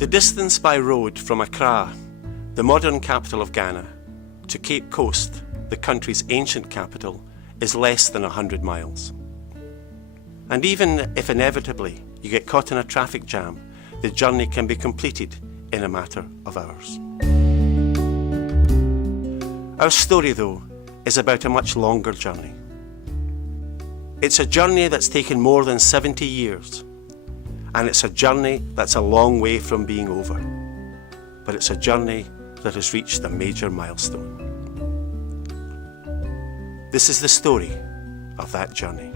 The distance by road from Accra, the modern capital of Ghana, to Cape Coast, the country's ancient capital, is less than 100 miles. And even if inevitably you get caught in a traffic jam, the journey can be completed in a matter of hours. Our story, though, is about a much longer journey. It's a journey that's taken more than 70 years, and it's a journey that's a long way from being over. But it's a journey that has reached a major milestone. This is the story of that journey.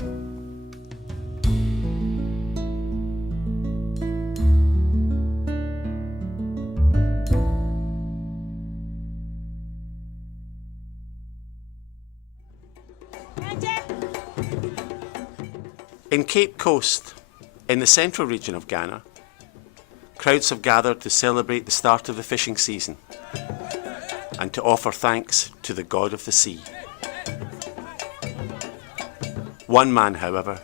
In Cape Coast, in the central region of Ghana, crowds have gathered to celebrate the start of the fishing season and to offer thanks to the god of the sea. One man, however,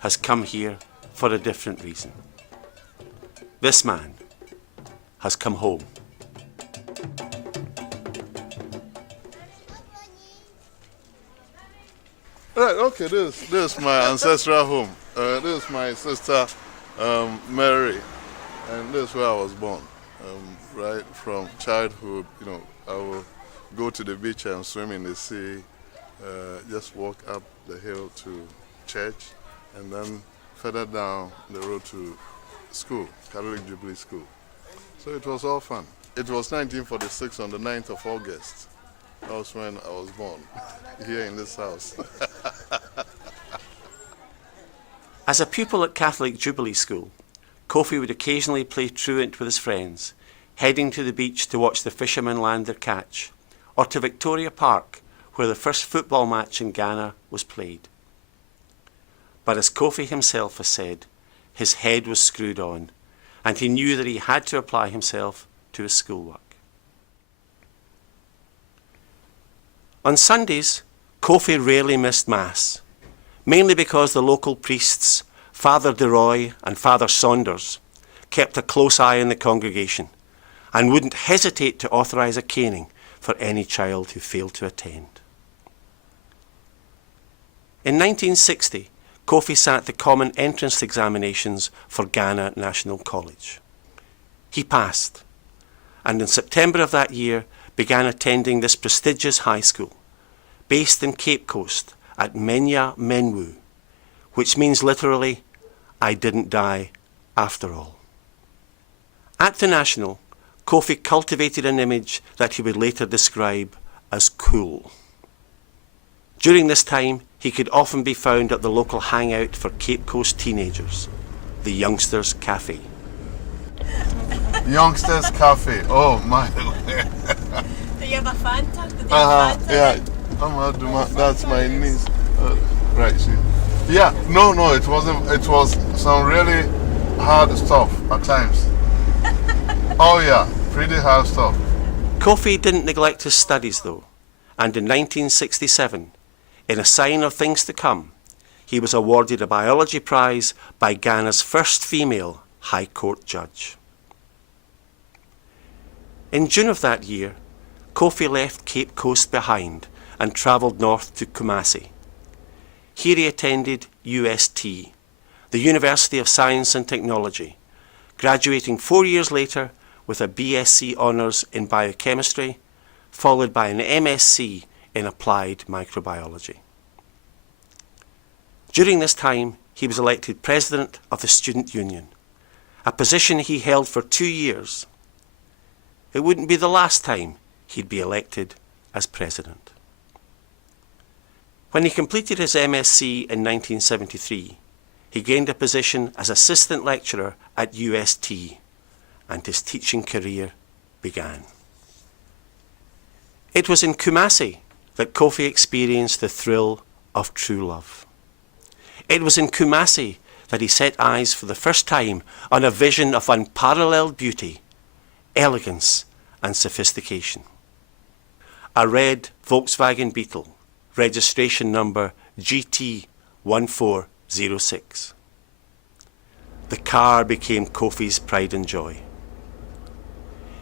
has come here for a different reason. This man has come home. Right, okay, this is my ancestral home. This is my sister, Mary, and this is where I was born. Right from childhood, I will go to the beach and swim in the sea, just walk up the hill to church, and then further down the road to school, Catholic Jubilee School. So it was all fun. It was 1946 on the 9th of August. That was when I was born, here in this house. As a pupil at Catholic Jubilee School, Kofi would occasionally play truant with his friends, heading to the beach to watch the fishermen land their catch, or to Victoria Park, where the first football match in Ghana was played. But as Kofi himself has said, his head was screwed on, and he knew that he had to apply himself to his schoolwork. On Sundays, Kofi rarely missed Mass, mainly because the local priests, Father DeRoy and Father Saunders, kept a close eye on the congregation and wouldn't hesitate to authorise a caning for any child who failed to attend. In 1960, Kofi sat the common entrance examinations for Ghana National College. He passed, and in September of that year began attending this prestigious high school, based in Cape Coast at Menya Menwu, which means literally, I didn't die after all. At the National, Kofi cultivated an image that he would later describe as cool. During this time, he could often be found at the local hangout for Cape Coast teenagers, the Youngsters Cafe. Youngsters Cafe, oh my. Do you have a Fanta? Do they have Fanta? Yeah, that's my niece. Right, see. Yeah, no, it wasn't. It was some really hard stuff at times. Oh yeah, pretty hard stuff. Kofi didn't neglect his studies though, and in 1967, in a sign of things to come, he was awarded a biology prize by Ghana's first female High Court judge. In June of that year, Kofi left Cape Coast behind and travelled north to Kumasi. Here he attended UST, the University of Science and Technology, graduating 4 years later with a BSc Honours in Biochemistry, followed by an MSc in Applied Microbiology. During this time, he was elected President of the Student Union, a position he held for 2 years. It wouldn't be the last time he'd be elected as President. When he completed his MSc in 1973, he gained a position as Assistant Lecturer at UST, and his teaching career began. It was in Kumasi that Kofi experienced the thrill of true love. It was in Kumasi that he set eyes for the first time on a vision of unparalleled beauty, elegance and sophistication. A red Volkswagen Beetle, registration number GT1406. The car became Kofi's pride and joy.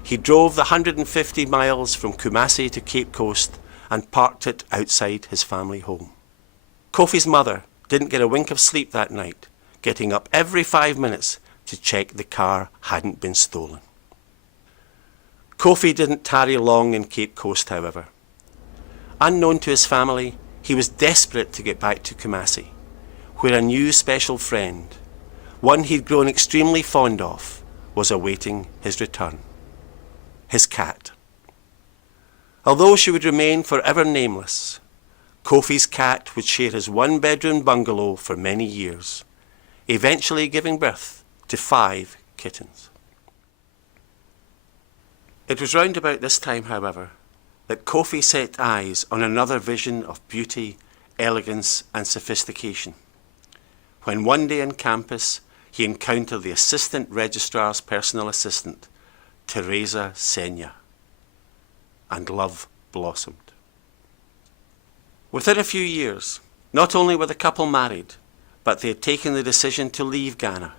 he drove the 150 miles from Kumasi to Cape Coast and parked it outside his family home. Kofi's mother didn't get a wink of sleep that night, getting up every 5 minutes to check the car hadn't been stolen. Kofi didn't tarry long in Cape Coast, however. Unknown to his family, he was desperate to get back to Kumasi, where a new special friend, one he'd grown extremely fond of, was awaiting his return. His cat. Although she would remain forever nameless, Kofi's cat would share his one-bedroom bungalow for many years, eventually giving birth to 5 kittens. It was round about this time, however, that Kofi set eyes on another vision of beauty, elegance and sophistication, when one day on campus he encountered the Assistant Registrar's personal assistant, Teresa Senya, and love blossomed. Within a few years, not only were the couple married, but they had taken the decision to leave Ghana,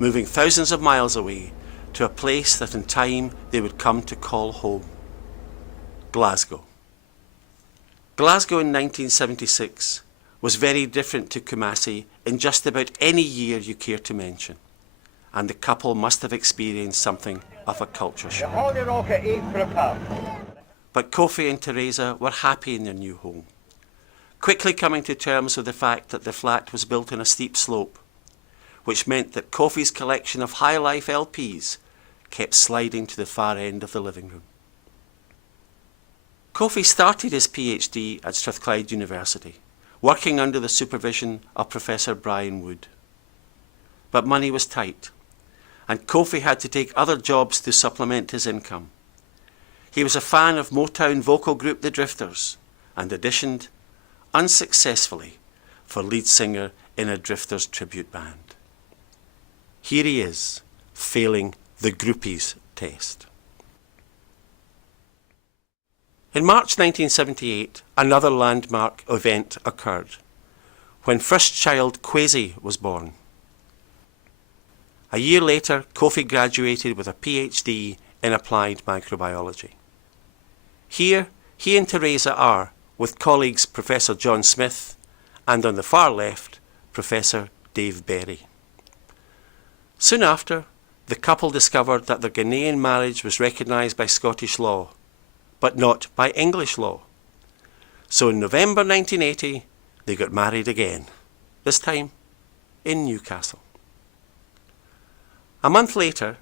moving thousands of miles away to a place that in time they would come to call home, Glasgow. Glasgow in 1976 was very different to Kumasi in just about any year you care to mention, and the couple must have experienced something of a culture shock. But Kofi and Teresa were happy in their new home, quickly coming to terms with the fact that the flat was built on a steep slope, which meant that Kofi's collection of High Life LPs kept sliding to the far end of the living room. Kofi started his PhD at Strathclyde University, working under the supervision of Professor Brian Wood. But money was tight, and Kofi had to take other jobs to supplement his income. He was a fan of Motown vocal group The Drifters, and auditioned, unsuccessfully, for lead singer in a Drifters tribute band. Here he is, failing the groupies test. In March 1978, another landmark event occurred, when first child Kwesi was born. A year later, Kofi graduated with a PhD in applied microbiology. Here, he and Teresa are, with colleagues Professor John Smith and on the far left, Professor Dave Berry. Soon after, the couple discovered that their Ghanaian marriage was recognised by Scottish law, but not by English law. So in November 1980, they got married again, this time in Newcastle. A month later,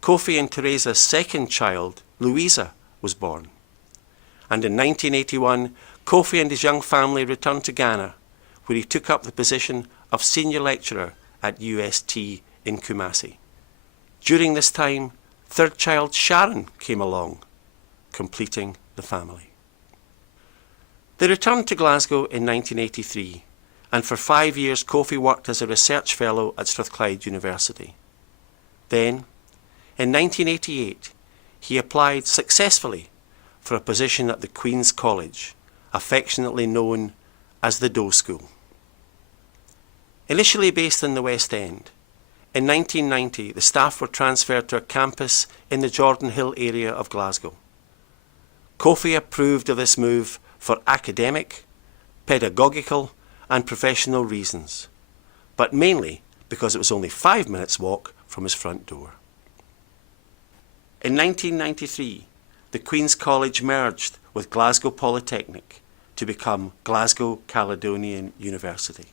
Kofi and Teresa's second child, Louisa, was born. And in 1981, Kofi and his young family returned to Ghana, where he took up the position of senior lecturer at UST in Kumasi. During this time, third child Sharon came along, completing the family. They returned to Glasgow in 1983, and for 5 years Kofi worked as a research fellow at Strathclyde University. Then, in 1988, he applied successfully for a position at the Queen's College, affectionately known as the Doe School. Initially based in the West End, in 1990 the staff were transferred to a campus in the Jordan Hill area of Glasgow. Kofi approved of this move for academic, pedagogical and professional reasons, but mainly because it was only 5 minutes' walk from his front door. In 1993, the Queen's College merged with Glasgow Polytechnic to become Glasgow Caledonian University.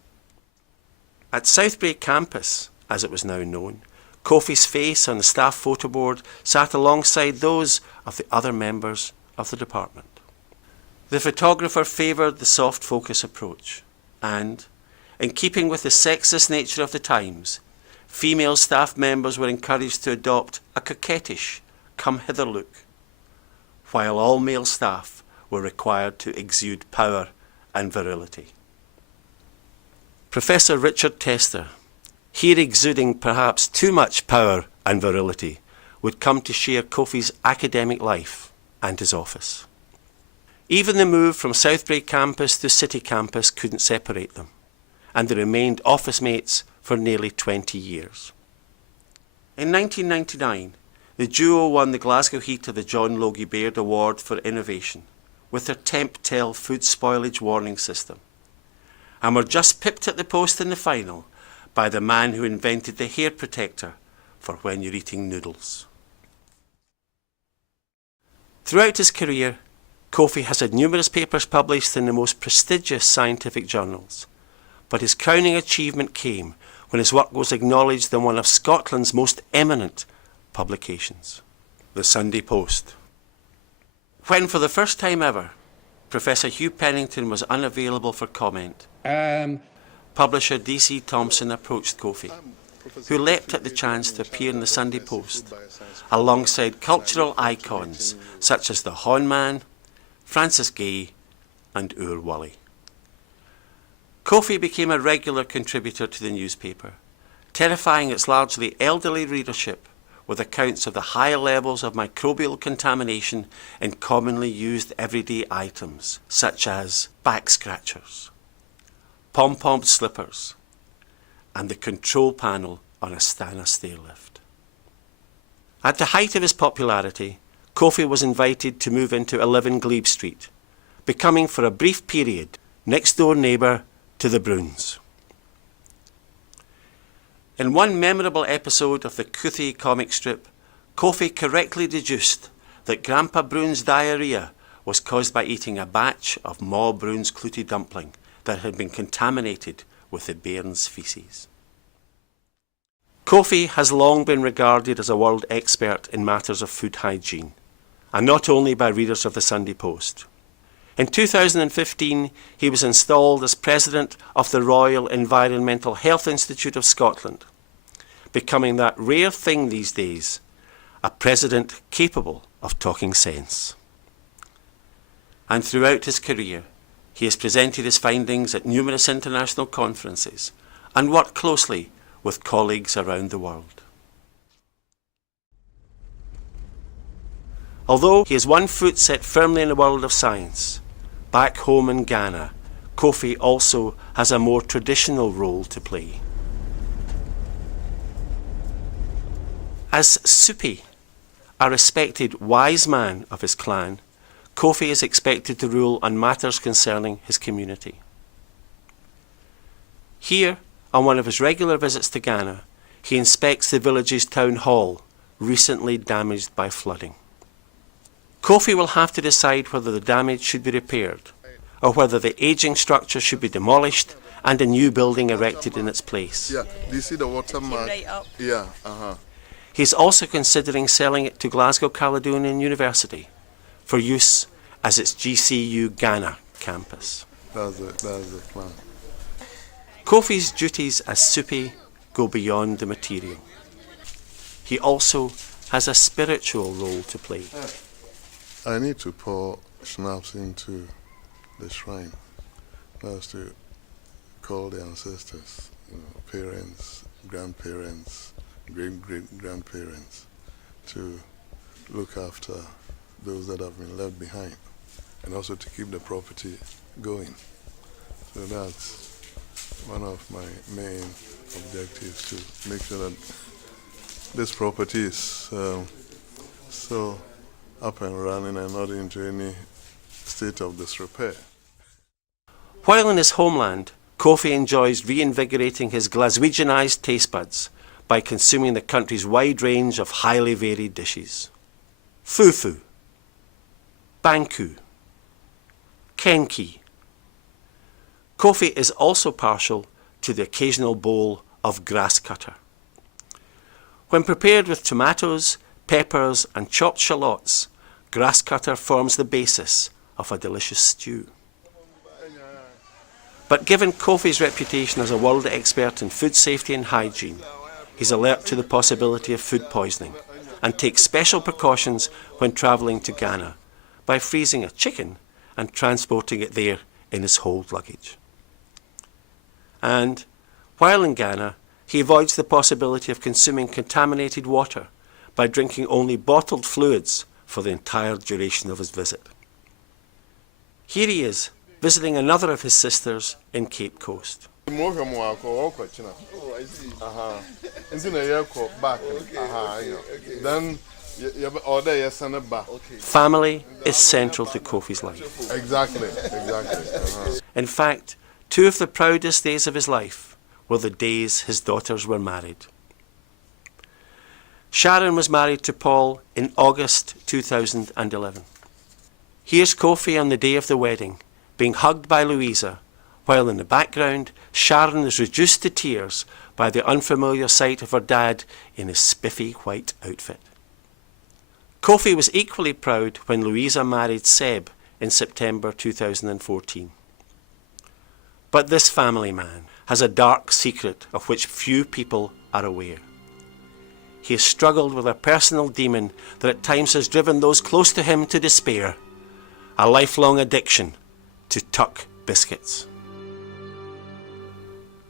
At Southbrae campus, as it was now known, Kofi's face on the staff photo board sat alongside those of the other members of the department. The photographer favoured the soft focus approach, and, in keeping with the sexist nature of the times, female staff members were encouraged to adopt a coquettish, come-hither look, while all male staff were required to exude power and virility. Professor Richard Tester, here exuding perhaps too much power and virility, would come to share Kofi's academic life and his office. Even the move from Southbrae campus to City campus couldn't separate them, and they remained office mates for nearly 20 years. In 1999, The duo won the Glasgow heat of the John Logie Baird Award for Innovation with their Temp-Tel food spoilage warning system, and were just pipped at the post in the final by the man who invented the hair protector for when you're eating noodles. Throughout his career, Kofi has had numerous papers published in the most prestigious scientific journals, but his crowning achievement came when his work was acknowledged in one of Scotland's most eminent publications, the Sunday Post. When for the first time ever, Professor Hugh Pennington was unavailable for comment, publisher D.C. Thompson approached Kofi, who leapt at the chance to appear in the Sunday Post, alongside cultural icons such as the Hon Man, Francis Gay and Ur Wully. Kofi became a regular contributor to the newspaper, terrifying its largely elderly readership with accounts of the high levels of microbial contamination in commonly used everyday items such as back scratchers, pom-pom slippers, and the control panel on a Stana stairlift. At the height of his popularity, Kofi was invited to move into 11 Glebe Street, becoming for a brief period next-door neighbour to the Bruins. In one memorable episode of the Couthie comic strip, Kofi correctly deduced that Grandpa Bruin's diarrhoea was caused by eating a batch of Ma Bruin's clootie dumpling that had been contaminated with the bairn's faeces. Kofi has long been regarded as a world expert in matters of food hygiene, and not only by readers of the Sunday Post. In 2015, he was installed as President of the Royal Environmental Health Institute of Scotland, becoming that rare thing these days, a president capable of talking sense. And throughout his career, he has presented his findings at numerous international conferences and worked closely with colleagues around the world. Although he has one foot set firmly in the world of science, back home in Ghana, Kofi also has a more traditional role to play. As Supi, a respected wise man of his clan, Kofi is expected to rule on matters concerning his community. Here, on one of his regular visits to Ghana, he inspects the village's town hall, recently damaged by flooding. Kofi will have to decide whether the damage should be repaired, or whether the ageing structure should be demolished and a new building erected in its place. Yeah, do you see the watermark? Right up. Yeah, He is also considering selling it to Glasgow Caledonian University for use as its GCU Ghana campus. That's the plan. Kofi's duties as Supi go beyond the material. He also has a spiritual role to play. I need to pour schnapps into the shrine. That's to call the ancestors, parents, grandparents, great-great-grandparents, to look after those that have been left behind, and also to keep the property going. So that's one of my main objectives, to make sure that this property is so up and running and not into any state of disrepair. While in his homeland, Kofi enjoys reinvigorating his Glaswegianized taste buds by consuming the country's wide range of highly varied dishes. Fufu, banku, kenki. Kofi is also partial to the occasional bowl of grass cutter. When prepared with tomatoes, peppers and chopped shallots, grass cutter forms the basis of a delicious stew. But given Kofi's reputation as a world expert in food safety and hygiene, he's alert to the possibility of food poisoning and takes special precautions when travelling to Ghana by freezing a chicken and transporting it there in his hold luggage. And while in Ghana, he avoids the possibility of consuming contaminated water by drinking only bottled fluids for the entire duration of his visit. Here he is, visiting another of his sisters in Cape Coast. Then Family is central to Kofi's life. Exactly. In fact, two of the proudest days of his life were the days his daughters were married. Sharon was married to Paul in August 2011. Here's Kofi on the day of the wedding, being hugged by Louisa, while in the background, Sharon is reduced to tears by the unfamiliar sight of her dad in his spiffy white outfit. Kofi was equally proud when Louisa married Seb in September 2014. But this family man has a dark secret of which few people are aware. He has struggled with a personal demon that at times has driven those close to him to despair, a lifelong addiction to Tuck biscuits.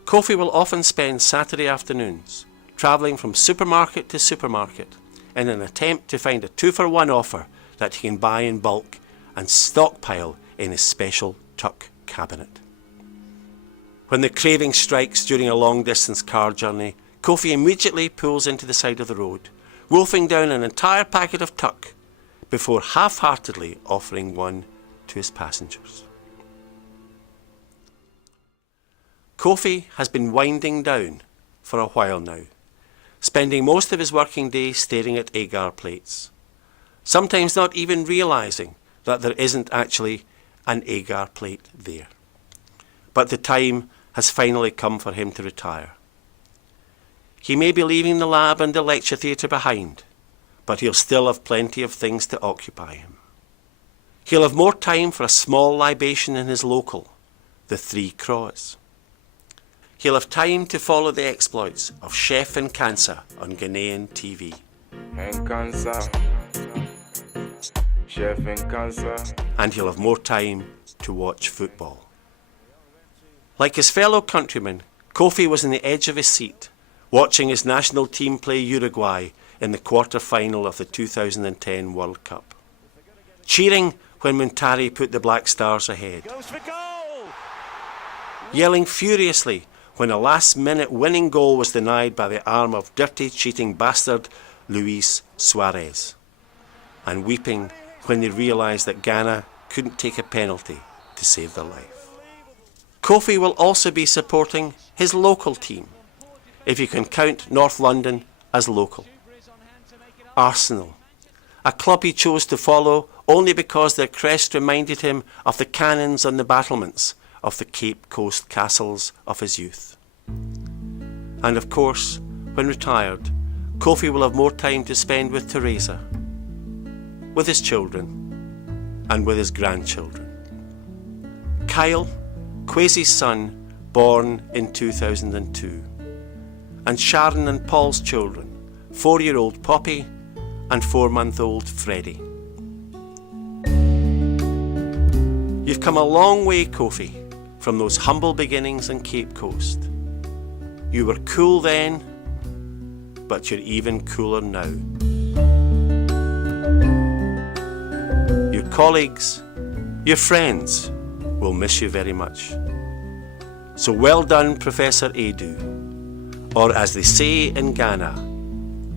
Kofi will often spend Saturday afternoons travelling from supermarket to supermarket in an attempt to find a 2-for-1 offer that he can buy in bulk and stockpile in his special Tuck cabinet. When the craving strikes during a long-distance car journey, Kofi immediately pulls into the side of the road, wolfing down an entire packet of Tuck before half-heartedly offering one to his passengers. Kofi has been winding down for a while now, spending most of his working day staring at agar plates, sometimes not even realising that there isn't actually an agar plate there. But the time has finally come for him to retire. He may be leaving the lab and the lecture theatre behind, but he'll still have plenty of things to occupy him. He'll have more time for a small libation in his local, the Three Craws. He'll have time to follow the exploits of Chef Nkansa on Ghanaian TV. Nkansa. Chef Nkansa. And he'll have more time to watch football. Like his fellow countrymen, Kofi was on the edge of his seat, watching his national team play Uruguay in the quarter-final of the 2010 World Cup. Cheering when Muntari put the Black Stars ahead. Goes for goal! Yelling furiously when a last-minute winning goal was denied by the arm of dirty, cheating bastard Luis Suarez. And weeping when they realised that Ghana couldn't take a penalty to save their life. Kofi will also be supporting his local team, if you can count North London as local. Arsenal, a club he chose to follow only because their crest reminded him of the cannons on the battlements of the Cape Coast castles of his youth. And of course, when retired, Kofi will have more time to spend with Teresa, with his children, and with his grandchildren. Kyle, Kwesi's son, born in 2002, and Sharon and Paul's children, 4-year-old Poppy and 4-month-old Freddie. You've come a long way, Kofi, from those humble beginnings on Cape Coast. You were cool then, but you're even cooler now. Your colleagues, your friends will miss you very much. So well done, Professor Aidoo, or as they say in Ghana,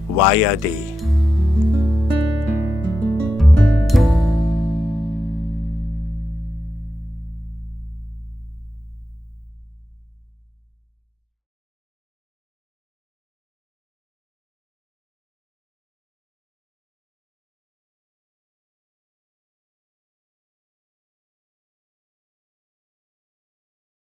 Waya Day.